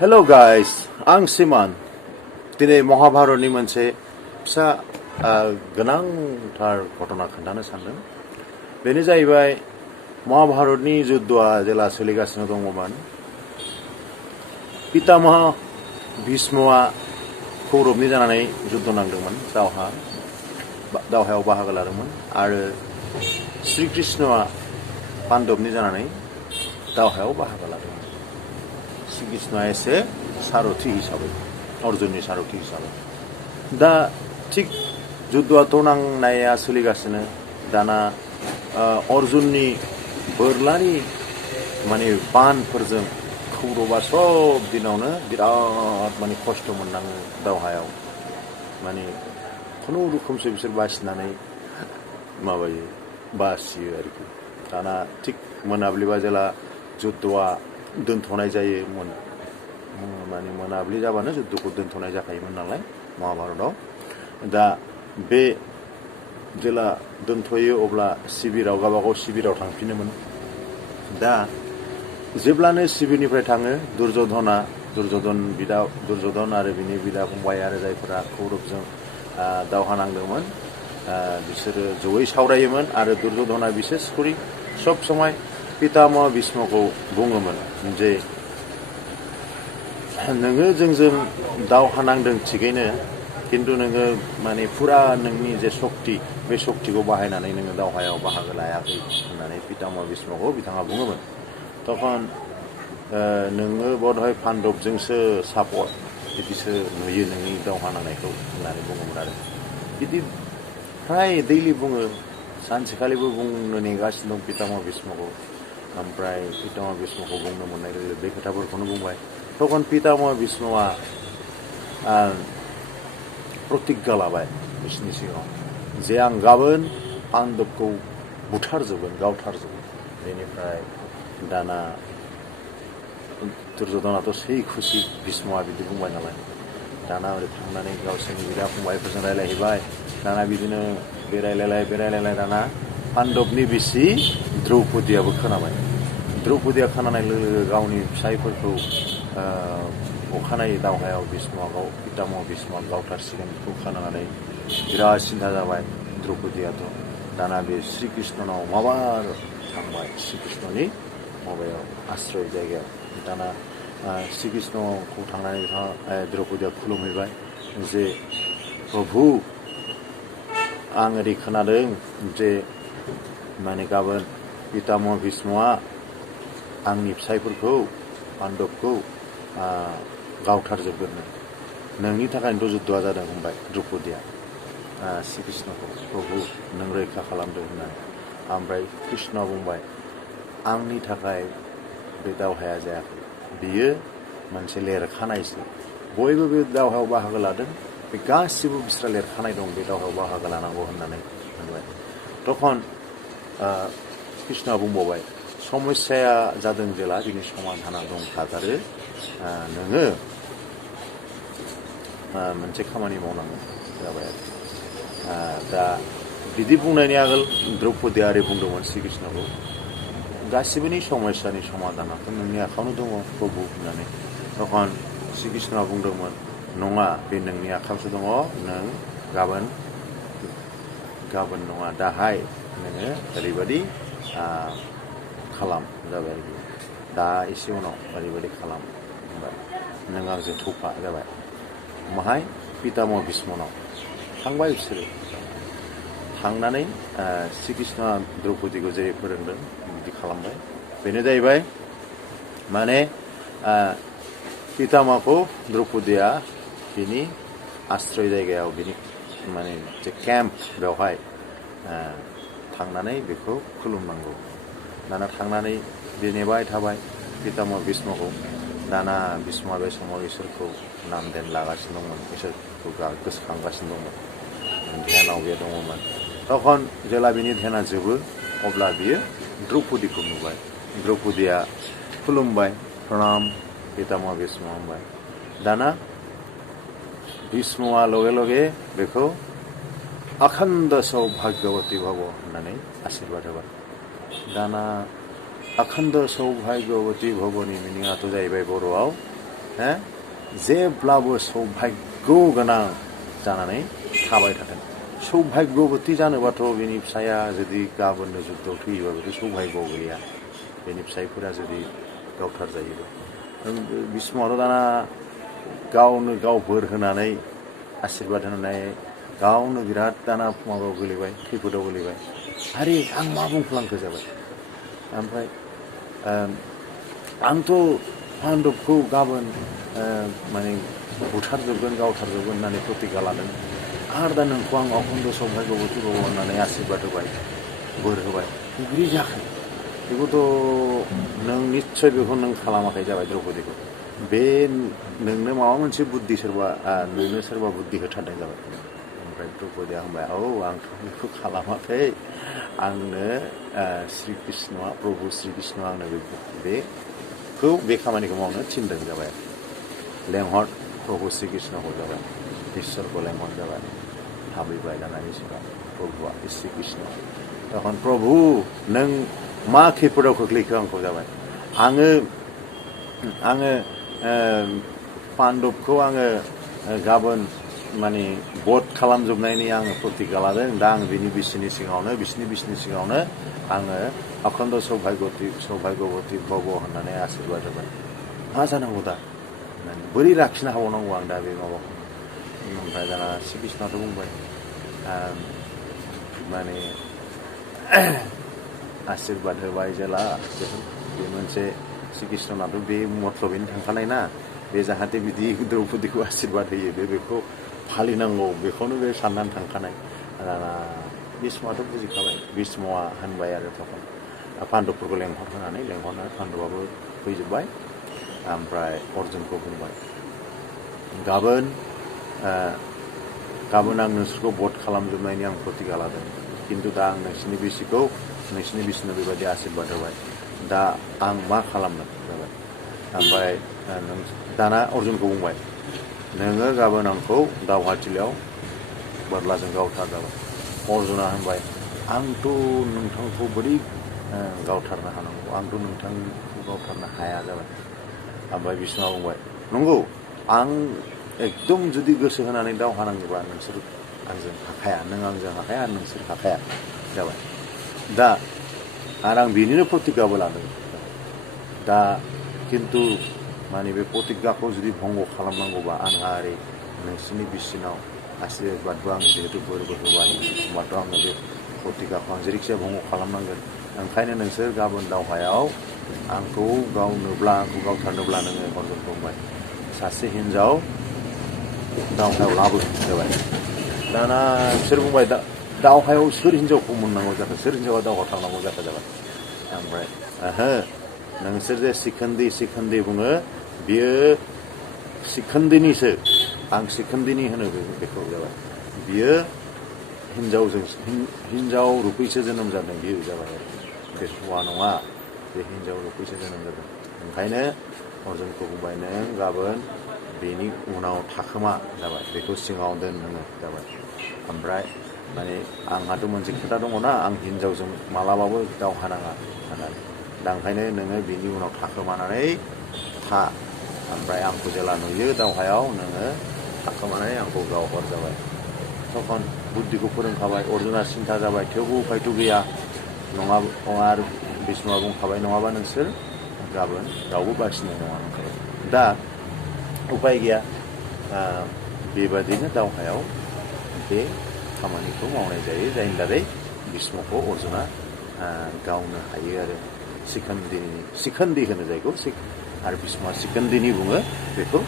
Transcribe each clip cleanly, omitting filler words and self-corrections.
Hello guys आं सिमान दिनै महाभारतनि मोनसे फिसा गोनांथार घटना खोन्थानो सानदों। बेनो जाहैबाय महाभारतनि जुद्धआ जेला सोलिगासिनो दङमोन, पितामह भीष्मआ कौरबनि जानानै जुद्ध नांदोंमोन, दावहायाव बाहागो लादोंमोन आरो श्रीकृष्णआ पान्डबनि जानानै दावहायाव बाहागो लादोंमोन। श्रीकृष्णआ एसे सारथि हिसाबै, अर्जुननि सारथि हिसाबै। दा थिग जुद्धआथ' नांनाया सोलिगासिनो। दाना अर्जुननि बोरलानि बानफोरजों कौरबा सब दिनावनो बिराद खस्थ' मोननाङो दावहायाव। खुनुरुखुमसो बिसोर बासिनानै बासियो आरोखि। दाना थिग मोनाब्लिबा जेला जुद्धआ दोनथ'नाय जायो, मोनाब्लि जाबानो जुद्धखौ दोनथ'नाय जाखायोमोन नालाय महाभारतआव। दा बे जेला दोनथ'यो अब्ला शिबिराव, गावबागाव शिबिराव थांफिनोमोन। दा जेब्लानो शिबिरनिफ्राय थाङो, दुर्जधन आरो बिनि बिदा फंबाय आरो जायफोरा कौरबजों दावहा नांदोंमोन, बिसोरो जयै सावरायोमोन। आरो दुर्जधना बिसेसकरि सब समय पितामह भीष्मखौ बुङोमोन जे नोङो जोंजों दावहा नांदों थिगैनो, खिन्थु नोङो फुरा नोंनि जे सक्ति, बे सक्तिखौ बाहायनानै नोङो दावहायाव बाहागो लायाखै होननानै पितामह भीष्मखौ बिथाङा बुङोमोन। तखन नोङो बधय पान्डबजोंसो सापर्ट बिदिसो नुयो नोंनि दावहा नांनायखौ होननानै बुङोमोन। आरो बिदि फ्राय दैलि बुङो, सानसेखालिबो बुंनो नेगासिनो दं पितामह भीष्मखौ। ओमफ्राय पितामह भीष्मखौ बुंनो मोननाय लोगो बे खोथाफोरखौनो बुंबाय। तखन पितामह भीष्मआ प्रतिज्ञा लाबाय बिसोरनि सिगाङाव जे आं गाबोन पान्डबखौ बुथारजोबगोन, गावथारजोबगोन। बेनिफ्राय दाना दुर्जधनाथ' सै खुसि, भीष्मआ बिदि बुंबाय नालाय। दाना ओरै थांनानै गावसोरनि बिदा फंबायफोरजों रायलायहैबाय। दाना बिदिनो बेरायलायलाय दाना पान्डबनि बिसि द्रौपदीयाबो खोनाबाय। द्रौपदीया खोनानाय लोगो लोगो गावनि फिसायफोरखौ अखानायै दावहायाव पितामह भीष्मआ गावथारसिगोन बेखौ खोनानानै बिराद सिन्था जाबाय द्रौपदीयाथ'। दाना बे श्रीकृष्णनाव माबार थांबाय, श्रीकृष्णनि आश्रय जायगायाव। दाना श्रीकृष्णखौ थांनानै द्रौपदीया खुलुमहैबाय जे प्रभु, आं ओरै खोनादों जे गाबोन पितामह भीष्मआ आंनि फिसायफोरखौ, पान्डबखौ गावथारजोबगोन। नोंनि थाखायनोथ' जुद्धआ जादों होनबाय द्रौपदीया श्रीकृष्णखौ, प्रभु नों रैखा खालामदो होननानै। ओमफ्राय कृष्णआ बुंबाय, आंनि थाखाय बे दावहाया जायाखै, बियो मोनसे लेरखानायसो। बयबो बे दावहायाव बाहागो लादों, बे गासिबो बिस्रा लेरखानाय दं, बे दावहायाव बाहागो लानांगौ होननानै बुंबाय। तखन कृष्णआ बुंबावबाय, समस्याया जादों जेला बिनि समाधाना दंखाथारो, नोङो मोनसे खामानि मावनांगोन जाबाय आरो। दा बिदि बुंनायनि आगोल द्रौपदीया ओरै बुंदोंमोन श्रीकृष्णखौ, गासिबोनि समस्यानि समाधानाथ' नोंनि आखायावनो दङ प्रभु होननानै। तखन श्रीकृष्णआ बुंदोंमोन, नङा, बे नोंनि आखायावसो दङ। नों गाबोन नङा, दाहाय नोङो ओरैबायदि खालाम जाबाय आरोखि। दा एसे उनाव ओरैबायदि खालाम होनबाय, नों आंजों थौफा जाबाय। माहाय? पितामह भीष्मनाव थांबाय बिसोरो। थांनानै श्रीकृष्णआ द्रौपदीखौ जेरै फोरोंदों बिदि खालामबाय। बेनो जाहैबाय पितामहखौ द्रौपदीया बिनि आश्रय जायगायाव, बिनि जे केम्प, बेवहाय थांनानै बेखौ खुलुमनांगौ। दाना थांनानै बे नेबाय थाबाय पितामह भीष्मखौ। दाना भीष्मआ बे समाव इसोरखौ नाम देन लागासिनो दंमोन, इसोरखौ गोसोखांगासिनो दंमोन, ध्यानाव बे दङमोन। तखन जेला बिनि ध्याना जोबो अब्ला बियो द्रौपदीखौ नुबाय। द्रौपदीया खुलुमबाय, प्रणाम पितामह भीष्म होनबाय। दाना भीष्मआ लगे लगे बेखौ अखण्ड सौभाग्यवती भव होननानै आशीर्बाद होबाय। दाना अखण्ड सौभाग्यवती भवनि मिनिङाथ' जाहैबाय बर'आव जेब्लाबो सौभाग्य गोनां जानानै थाबाय थाथों। सौभाग्यवती जानोबाथ' बिनि फिसाया जुदि गाबोननो जुद्धआव थैयोबा बेथ' सौभाग्यआव गैया। बेनि फिसाइफोरा जुदि गावथार जायोबा भीष्मआथ' दाना गावनो गाव बोर होनानै आशीर्बाद होनानै गावनो बिराद दाना माबायाव गोलैबाय, खैफोदाव गोलैबाय। आरे आं मा बुंफ्लांखो जाबाय। ओमफ्राय आंथ' पान्डबखौ गाबोन माने बुथारजोबगोन गावथारजोबगोन होननानै प्रतिज्ञा लादों। आरो दा नोंखौ आं अखन्द सौभाग्यवती भगवान होननानै आशीर्बाद होबाय, बोर होबाय, बोरै जाखो? बेखौथ' नों निस्सय बेखौ नों खालामाखै जाबाय द्रौपदीखौ। बे नोंनो माबा मोनसे बुद्धि नोंनो सोरबा बुद्धि होथारदों जाबाय। ओमफ्राय द्रौपदीया होनबाय औ आंथ' बेखौ खालामाखै, आंनो श्री कृष्णआ प्रभु श्री कृष्णआ आंनो बे खामानिखौ मावनो थिनदों जाबाय। लेंहर प्रभु श्री कृष्णखौ जाबाय, ईश्वरखौ लेंहर जाबाय। हाबैबाय दाना ईश्वरा, प्रभुआ श्री कृष्ण। तखन प्रभु नों मा खैफोदाव खोख्लैखो आंखौ जाबाय। आङो पान्डबखौ आङो गाबोन माने बध खालामजोबनायनि आङो प्रतिज्ञा लादों। दा आं बिसिनि बिसिनि सिगाङावनो आङो अखन्द सौभाग्यवती भव होननानै आशीर्बाद होबाय। मा जानांगौ दा? बोरै लाखिनो हाबावनांगौ आं दा बे माबाखौ? ओमफ्राय दाना श्री कृष्णआथ' बुंबाय माने आशीर्बाद होबाय जेला बे मोनसे श्री कृष्णनाथ' बे मत्लबैनो थांखानाय ना, बे जाहाथे बिदि द्रौपदीखौ आशीर्बाद होयो बेखौ फालिनांगौ, बेखौनो बे साननानै थांखानाय। दाना भीष्मआथ' बुजिखाबाय। भीष्मआ होनबाय आरो तखन पान्डबफोरखौ लेंहरनानै पान्डबआबो फैजोब्बाय। ओमफ्राय अर्जुनखौ बुंबाय गाबोन आं नोंसोरखौ बध खालामजोबनायनि आं प्रतिज्ञा लादों, खिन्थु दा आं नोंसिनि बिसिनो बेबायदि आशीर्बाद होबाय। दा आं मा खालामनो जाबाय। ओमफ्राय दाना अर्जुनखौ बुंबाय नोङो गाबोन आंखौ दावहाथिलियाव बोरलाजों गावथार जाबाय। अर्जुना होनबाय आंथ' नोंथांखौ बोरै गावथारनो हानांगौ, आंथ' नोंथांखौ गावथारनो हाया जाबाय। ओमफ्राय भीष्मआ बुंबाय नंगौ, आं एकदम जुदि गोसो होनानै दावहा नांगौबा नोंसोर आंजों हाखाया, नों आंजों हाखाया, नोंसोर हाखाया जाबाय। दा आरो आं बिनिनो प्रतिज्ञाबो लादों। दा खिन्थु माने बे प्रतिज्ञाखौ जुदि भंग खालामनांगौबा आंहा ओरै नोंसिनि बिसिनाव आशीर्बादबो आं जिहेतु बोरबो होबाय, होमबाथ' आङो बे प्रतिज्ञाखौ आं जेरैखिजाया भंग खालामनांगोन। ओंखायनो नोंसोर गाबोन दावहायाव आंखौ गावथारनोब्ला नोङो अर्जुनखौ बुंबाय सासे हिन्जाव दावहायाव लाबो जाबाय। दाना बिसोर बुंबाय दावहायाव सोर हिन्जावखौ मोननांगौ जाखो, सोर हिन्जावा दावहायाव थांनांगौ जाखो जाबाय। ओमफ्राय नोंसोर जे सिखोन्दी बुङो बियो सिखोन्दिनिसो, आं सिखोन्दिनि होनो बेखौ जाबाय। बियो हिन्जाव रुपैसो जोनोम जादों बियो जाबाय। बे हौवा नङा, बे हिन्जाव रुपैसो जोनोम जादों। ओंखायनो अर्जुनखौ बुंबाय नों गाबोन बेनि उनाव थाखोमा जाबाय, बेखौ सिङाव दोन नोङो जाबाय। ओमफ्राय माने आंहाथ' मोनसे खोथा दङना, आं हिन्जावजों मालाबाबो दावहा नाङा होननानै। दा ओंखायनो नोङो बेनि उनाव थाखोमानानै था, ओमफ्राय आंखौ जेला नुयो दावहायाव नोङो थाखोमानानै आंखौ गावहर जाबाय। तखन बुद्धिखौ फोरोंखाबाय। अर्जुना सिन्था जाबाय, थेवबो उफायथ' गैया। आरो भीष्मआ बुंखाबाय नङाबा नोंसोर गाबोन रावबो बासिनाय नङा होनखाबाय। दा उपाय गैया, बेबादिनो दावहायाव बे खामानिखौ मावनाय जायो, जायनि दारै भीष्मखौ अर्जुना गावनो हायो आरो। सिखोन्दी होनो जायखौ, आरो भीष्मआ सिखोन्दिनि बुङो बेखौ।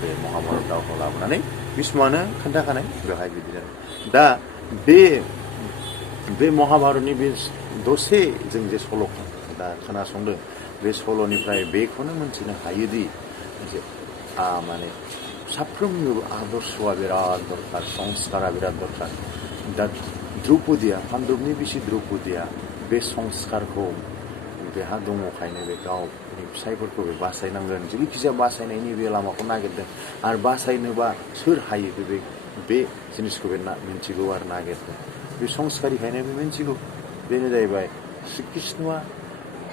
बे महाभारत दावहायाव लाबोनानै भीष्मआनो खोन्थाखानाय बेवहाय बिदिनो। दा बे महाभारतनि बे दसे जों जे सल' दा खोनासंदों, बे सल'निफ्राय बेखौनो मोनथिनो हायोदि जे माने साफ्रोमनोबो आदर्शआ बिराद दरखार, संस्कारा बिराद दरखार। दा द्रौपदीया, पान्डबनि बिसि द्रौपदीया बे संस्कारखौ बेहा दङखायनो बे गावनि फिसायफोरखौ बे बासायनांगोन, जेरैखिजाया बासायनायनि बे लामाखौ नागिरदों। आरो बासायनोबा सोर हायो बे जिनिसखौ बे मिन्थिगौ आरो नागिरदों। बे संस्कारिखायनो बे मिन्थिगौ। बेनो जाहैबाय श्री कृष्णआ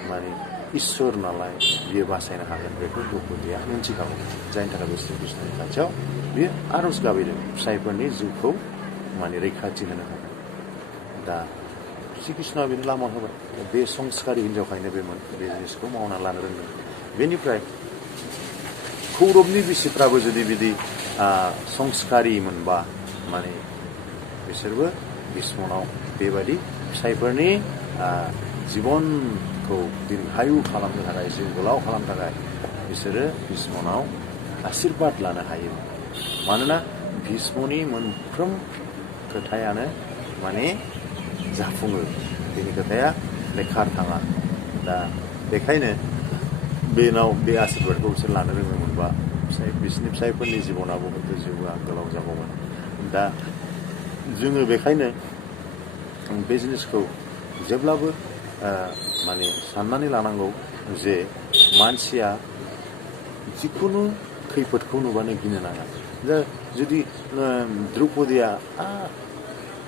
माने इसोर नालाय बियो बासायनो हागोन बेखौ द्रौपदीया मिन्थिखागौ जायनि थाखाय बे श्री कृष्णनि खाथियाव बियो आरज गाबैदों फिसायफोरनि जिउखौ माने रैखाथि होनो थाखाय दा श्री कृष्णआ बेनो लामा होबाय बे संस्कारी हिनजावखायनो बे जिनिसखौ मावना लानो रोंदों बेनिफ्राय कौरबनि बिसिफ्राबो जुदि बिदि संस्कारी मोनबा माने बिसोरबो भीष्मनाव बेबायदि फिसायफोरनि जीबनखौ दीर्घायु खालामनो थाखाय जिउ गोलाव खालामनो थाखाय बिसोरो भीष्मनाव आशीर्बाद लानो हायो मानोना भीष्मनि मोनफ्रोम खोथायानो माने जाफुङो बेनि खोथाया बेखार थाङा दा बेखायनो बेनाव बे आशीर्बादखौ बिसोर लानो रोङोमोनबा बिसोरनि फिसायफोरनि जिबनाबो हयथ' जिउआ गोलाव जागौमोन दा जोङो बेखायनो बे जिनिसखौ जेब्लाबो माने साननानै लानांगौ जे मानसिया जिखुनु खैफोदखौ नुबानो गिनो नाङा दा जुदि द्रौपदीया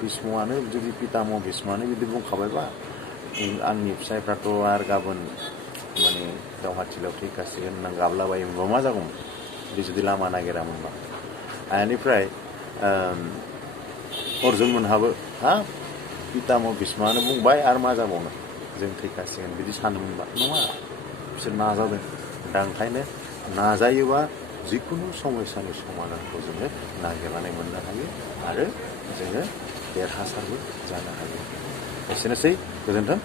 भीष्मआनो जुदि पितामह भीष्मआनो बिदि बुंखाबायबा आंनि फिसायफ्राथ' आरो गाबोन माने दावहाथिलियाव थैखासिगोन होनना गाबलाबायोमोनबा मा जागौमोन बे जुदि लामा नागिरामोनबा बेनिफ्राय अर्जुन मोनहाबो पितामह भीष्मआनो बुंबाय आरो मा जाबावनो जों थैखासिगोन बिदि सानोमोनबा नङा बिसोर नाजादों दा ओंखायनो नाजायोबा जिखुनु समयसानि समाधानखौ जोङो नागिरनानै मोननो हायो आरो जोङो देरहासारबो जानो हायो एसेनोसै गोजोन्थों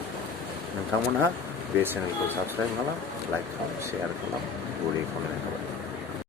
नोंथांमोनहा बे चेनेलखौ साबस्क्राइब खालाम लाइक खालाम शेयार खालाम गुरै खालामनाय थाबाय